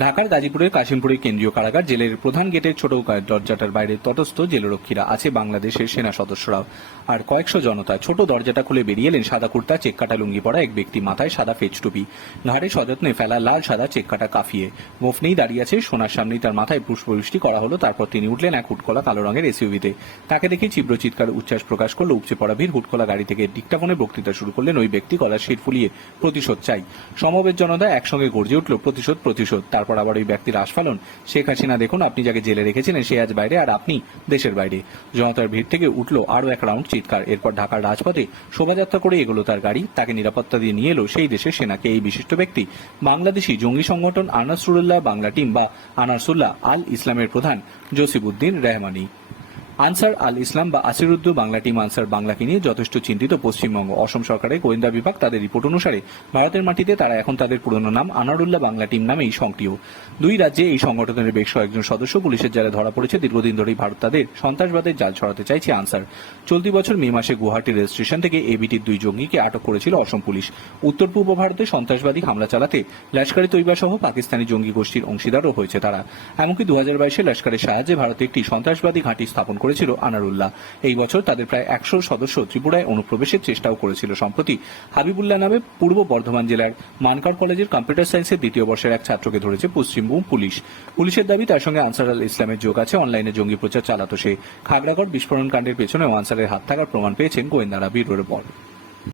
ঢাকার গাজীপুরের কাশিমপুরের কেন্দ্রীয় কারাগার জেলের প্রধান গেটের ছোট দরজাটার বাইরে তটস্থ জেলরক্ষীরা আছে বাংলাদেশের সেনা সদস্যরাও। আর কয়েকশো জনতা ছোট দরজাটা খুলে বেরিয়ে এলেন সাদা কুর্তা চেক কাটা লুঙ্গি পরা এক ব্যক্তি, মাথায় সাদা ফেজ টুপি। ঘাড়ে সযত্নে ফেলা লাল সাদা চেক কাটা কাফিয়ে। গোফ নেই দাঁড়িয়ে আছে, সোনার সামনেই তার মাথায় পুষ্পবৃষ্টি করা হলো, তারপর তিনি উঠলেন এক হুটকলা কালো রঙের এসইউভিতে। তাকে দেখে তীব্র চিৎকার, উচ্ছ্বাস প্রকাশ করল উপচে পড়া ভিড় হুটকলা গাড়ি থেকে ডিকটাফোনে বক্তৃতা শুরু করলেন ওই ব্যক্তি, গলার শির ফুলিয়ে প্রতিশোধ চাই। সমবেত জনতা একসঙ্গে গর্জে উঠল, প্রতিশোধ প্রতিশোধ। তারপর আবার ওই ব্যক্তির আস্ফালন। শেখ হাসিনা, দেখুন, আপনি যাকে জেলে রেখেছিলেন, সে আজ বাইরে, আর আপনি দেশের বাইরে। জনতার ভিড় থেকে উঠল আরও এক রাউন্ড চিৎকার। এরপর ঢাকার রাজপথে শোভাযাত্রা করে এগুলো তার গাড়ি। তাকে নিরাপত্তা দিয়ে নিয়ে এলো সেই দেশের সেনাকে। এই বিশিষ্ট ব্যক্তি বাংলাদেশি জঙ্গি সংগঠন আনাসুরুল্লাহ বাংলা টিম বা আনারসুল্লাহ আল ইসলামের প্রধান জসিবুদ্দিন রেহমানি। আনসার আল ইসলাম বা আসিরুদ্দু বাংলা টিম আনসার বাংলাকে নিয়ে যথেষ্ট চিন্তিত পশ্চিমবঙ্গ। অসম সরকারের গোয়েন্দা বিভাগ তাদের রিপোর্ট অনুসারে ভারতের মাটিতে তারা এখন তাদের পুরনো নাম আনারুল্লাহ বাংলা টিম নামেই সক্রিয় দুই রাজ্যে এই সংগঠনের বেশ কয়েকজন সদস্য পুলিশের জালে ধরা পড়েছে। দীর্ঘদিন ধরেই ভারত তাদের সন্ত্রাসবাদের জাল ছড়াতে চাইছে আনসার। চলতি বছর মে মাসে গুয়াহাটি রেল স্টেশন থেকে এবিটির দুই জঙ্গিকে আটক করেছিল অসম পুলিশ। উত্তর পূর্ব ভারতে সন্ত্রাসবাদী হামলা চালাতে লস্করে তৈবা সহ পাকিস্তানি জঙ্গি গোষ্ঠীর অংশীদারও হয়েছে তারা। এমনকি দু হাজার বাইশে লস্করের সাহায্যে ভারতে একটি সন্ত্রাসবাদী ঘাঁটি স্থাপন করেছিল আনারুল্লাহ। এই বছর তাদের প্রায় একশো সদস্য ত্রিপুরায় অনুপ্রবেশের চেষ্টাও করেছিল সম্প্রতি। হাবিবুল্লাহ নামে পূর্ব বর্ধমান জেলার মানকার কলেজের কম্পিউটার সায়েন্সের দ্বিতীয় বর্ষের এক ছাত্রকে ধরেছে পশ্চিমবঙ্গ পুলিশ। পুলিশের দাবি, তার সঙ্গে আনসার আল ইসলামের যোগ আছে। অনলাইনে জঙ্গি প্রচার চালাতো সে। খাগড়াগড় বিস্ফোরণ কাণ্ডের পেছনেও আনসারের হাত থাকার প্রমাণ পেয়েছেন গোয়েন্দারা ব্যুরোর পর